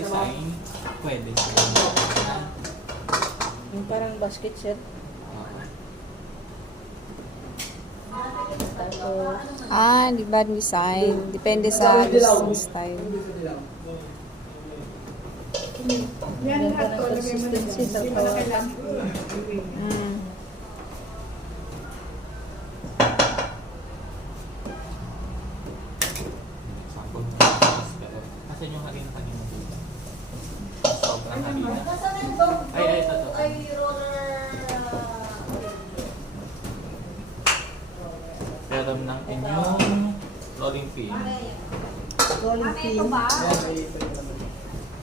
design, pwede. Yung parang basket shirt. Tapos, di ba design? Depende sa gusto style. Yan yan lahat parang to, lagay mo na consistency sa dyan. Hindi mo na pawat. kailangan. Mm. Sakot. Pero, kasi yung harina kanina dito. Sobrang harina. Ay, ito. Pero ng inyong rolling pin. Rolling pin.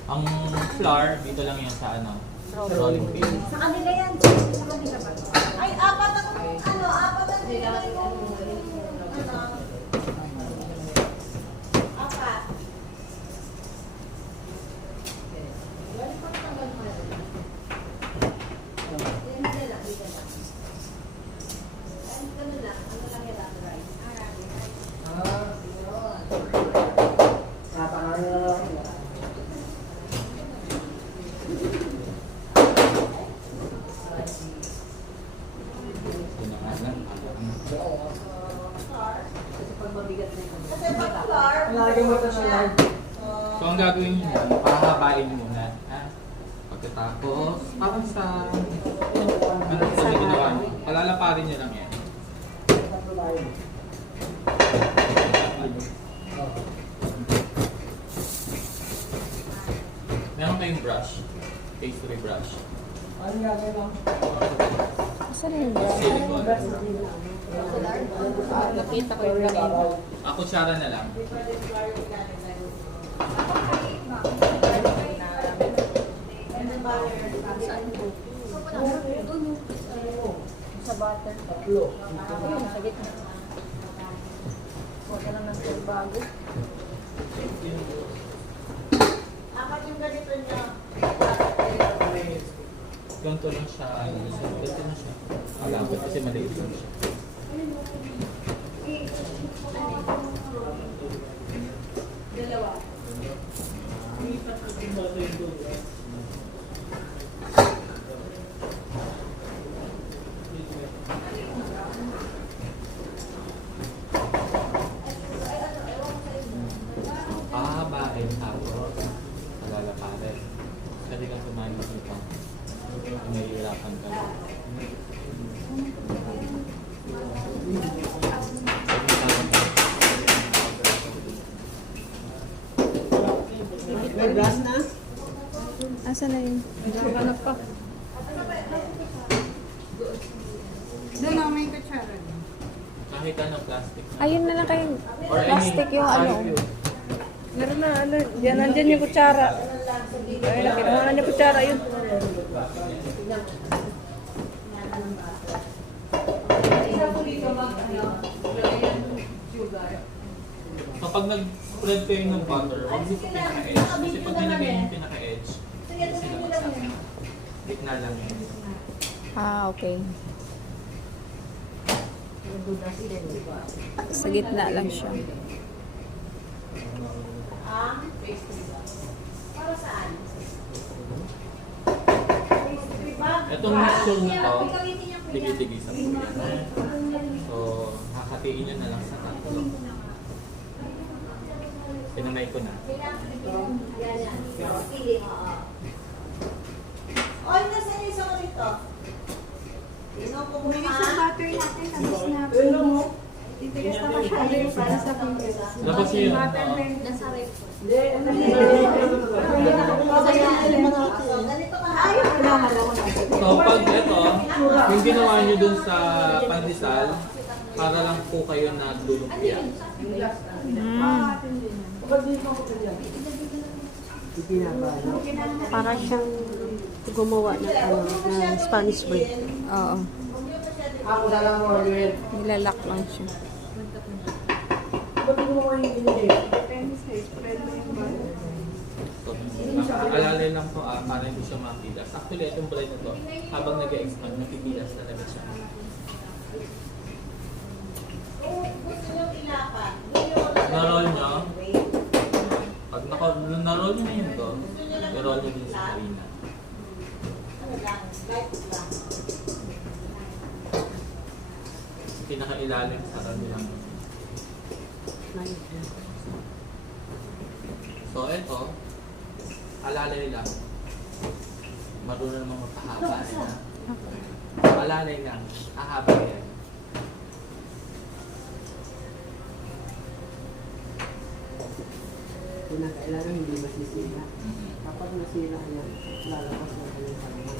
Ang flour, dito lang yan sa ano, rolling pin. Sa kanila yan. Sa kanila ba? Ay, apat ang nilagay mo. Apat. Kasi pag flour, So, ang gagawin nyo yan, pahabain muna. Ha? Pagkatapos, parang sa... Ano sa ginawa nyo? Palalaparin nyo lang yan. Meron kayong brush. Pastry brush. Saan na yung brown? Silicone. nakita ko yung kanina. Ako, kutsara na lang. Sa butter. Ayun, sa gitna. Huwag ka lang ng bago. apat yung ganito niya. Ganito lang siya. Ganito lang siya. Malapit kasi maliit lang siya. Dalawa. Pahabain tapos palalaparin. Kasi kang kumain dito. Nahihirapan ka. May glass na? Asan na yun? Hanap pa. Doon na may kutsara. Kahit anong plastic. Ayun na lang kayong Or any plastic yung ano. size yun. Meron na, ano, yan, nandyan yung kutsara. Ay, nakinuha na yung kutsara yun. Kapag nag-spread kayo ng butter, huwag niyo po pinaka-edge. Kasi pag nilagay niyo yung pinaka-edge, kasi naman gitna lang yan. Okay. Sa gitna lang siya. Para saan? Itong mixture na to, tigi-tigisan po yan. So, hakatiin nyo na lang sa tatlo. Pinamay ko na. Oy, nasa isa ko dito. May isang butter natin. Tapos na titigas na masyado yung para sa fingers. Labas yun. Butter blend. Nasa rep. Ganito ka. Ayaw ko na malawa na. So, pag ito, yung ginawa nyo dun sa pandesal, para lang po kayo naglulumpia. Para siyang gumawa ng ng Spanish bread. Oo. Nilalak lang siya. Depende sa spread mo yung butter. So, alalay lang po para hindi siya mapilas. Actually, itong bread na to, habang nag-expand, napipilas talaga siya. Gusto nyo ilapan. Na-roll nyo, pag na-roll nyo na yun to, Gusto nyo I-roll nyo din sa harina. Ano lang, light lang. Pinakailalim sa kanilang. So, ito, alalay lang. Marunong naman magpahaba. So, alalay lang. Ahaba yan. Kailangan hindi masisira. Mhm. Kapag nasira yan, lalabas na kayo sa mga.